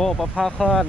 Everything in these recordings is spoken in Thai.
อ้ประภาคาร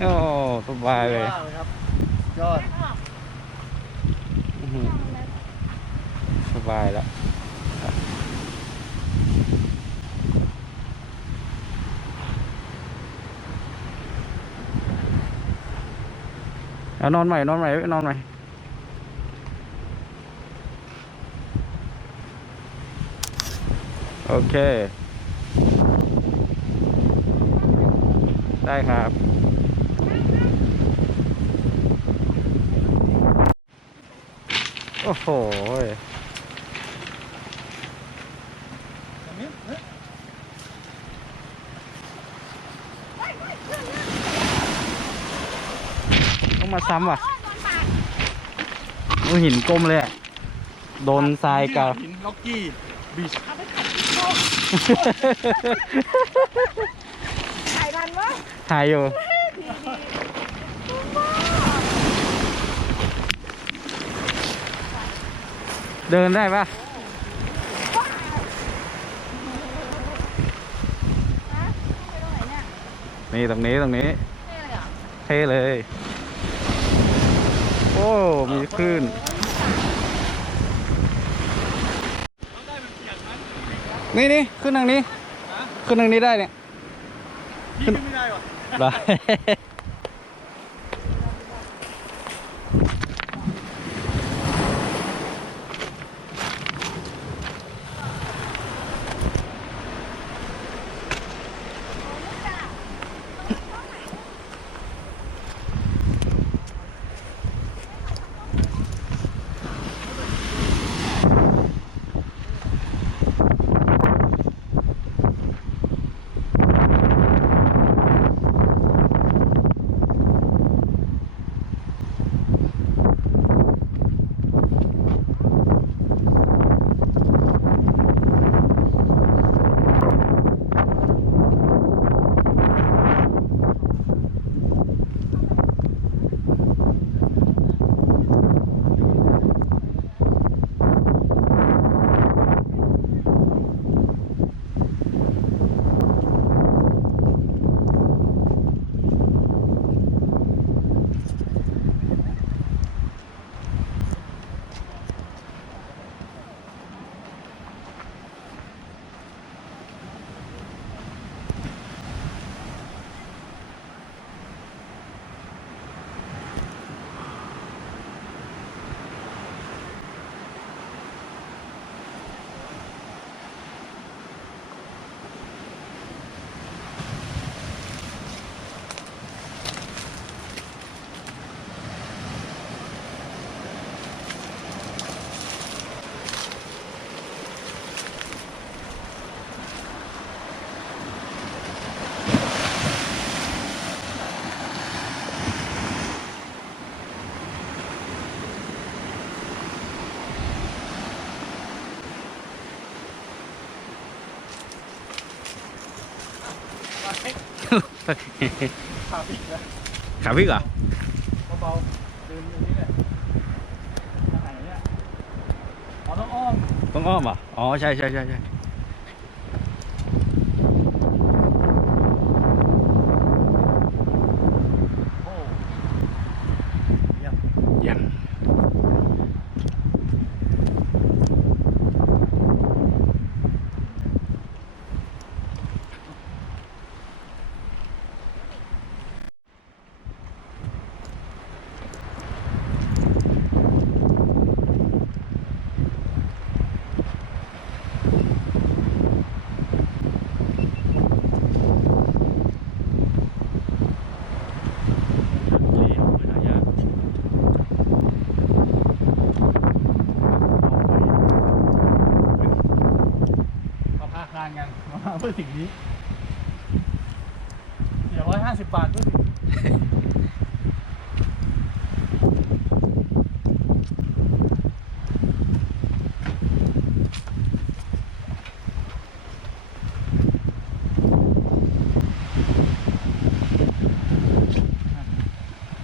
โอ้สบายเลยครับยอดสบายแล้วเอานอนใหม่นอนใหม่นอนใหม่โอเคได้ครับโอ้โหต้องมาซ้ำว่ะหินก้มเลยโดนทรายกับหินล็อกกี้บีชถ่ายทันวะถ่ายอยู่เดินได้ปะนี่ตรงนี้เท่เลยโอ้มีคลื่นนี่ขึ้นทางนี้ขึ้นทางนี้ได้เนี่ยขึ้นไม่ได้หรอได้ ขาพิกนะ ขาพลิกเหรอ เบาๆเดินอย่างนี้แหละทางไหนเนี่ยอ๋อต้องอ้อม ต้องอ้อมเหรออ๋อใช่ใช่ใช่ใช่ โอ้เยี่ยม ยังมาพาคานกันมาเพื่อสิ่งนี้เดี๋ยว150 บาทเพื่อสิ่งนี้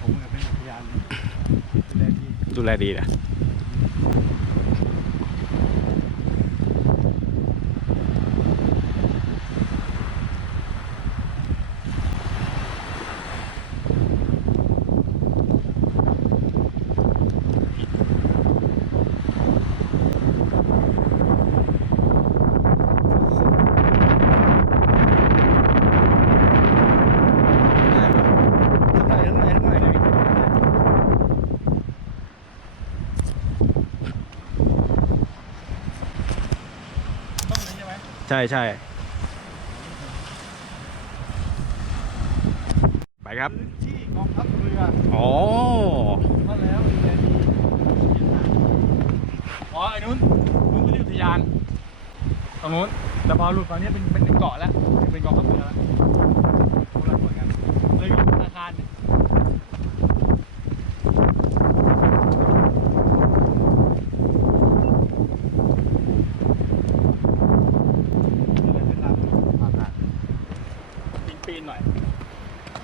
ผมกับเป็นพยานดูแลดี ดูแลดีนะ ทั้งไหนทั้งไหนทั้งไหนเลย ต้องนี้ใช่ไหม ใช่ใช่ไปครับ พื้นที่กองทัพเรือ อ๋อ มาแล้วดูแลดีอ๋อไอ้นู้นก็เรียกอุทยานตรงนู้นแต่พอหลุดฝั่งนี้เป็นเกาะแล้วเป็นกองทัพเรือแล้วคนละส่วนกันเลยอยู่ธนาคารเนี่ยปีนหน่อย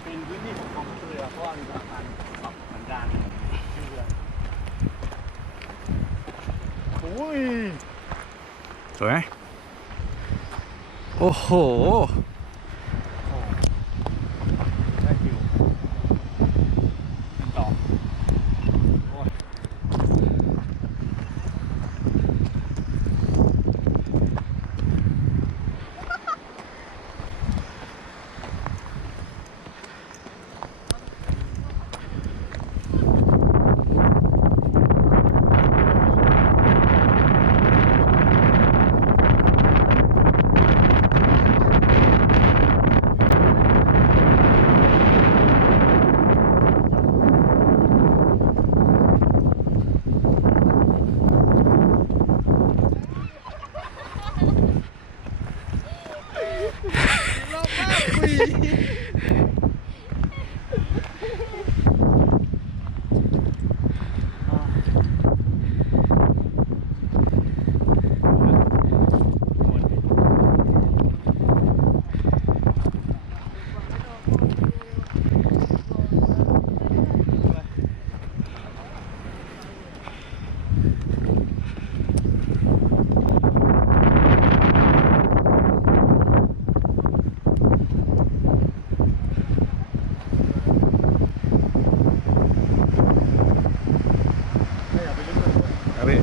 ปีนพื้นที่ของกองทัพเรือเพราะว่ามีธนาคารแบบเหมือนกันชื่อเรือโอ้ย สวยไหมโอ้โห ได้คิวเป็นต่อโอ้ยรอบมากคุยไม่อยากไปลึกเลย ครับพี่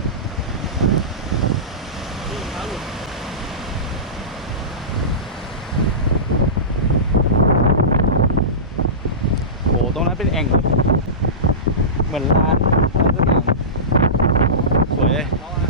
ที่ขาหลุด โอ้ตรงนั้นเป็นแอ่งเลยเหมือนลานอะไรสักอย่างสวยเลย เขาอะ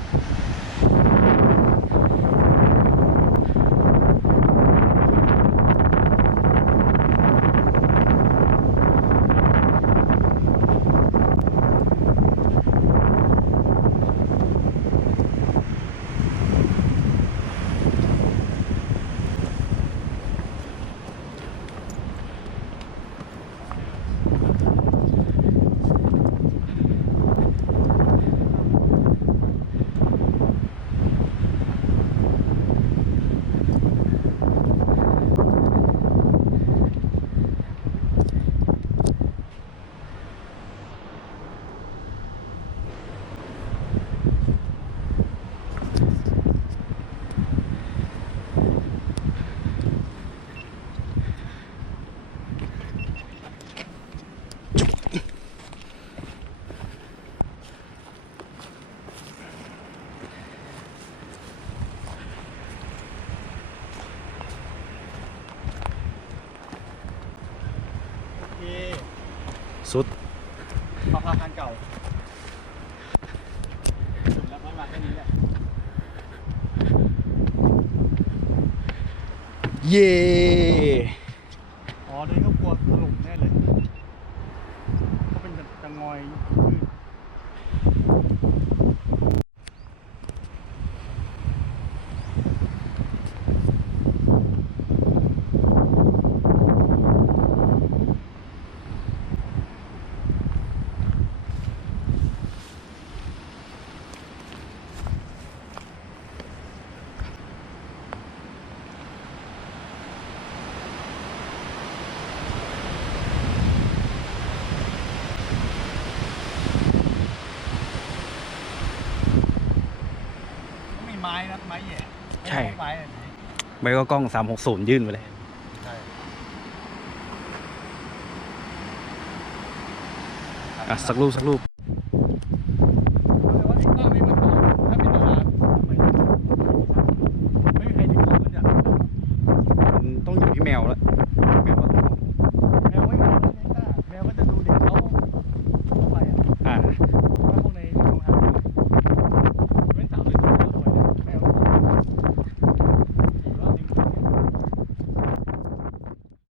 สุด พาคันเก่าแล้วก็มาแค่นี้แหละ เย่ อ๋อเดี๋ยวเขากลัวถล่มแน่เลยเขาเป็นจะงอยยืดไม้นะไม้แหย่ไม้แบบนี้ ใบก็กล้อง360ยื่นไปเลย ใช่ อ่ะสักรูปแต่ว่าที่กล้องไม่เหมือนตัวถ้าเป็นดาราไม่มีใครถึงกล้องมันจะ มันต้องอยู่ที่แมวแล้ว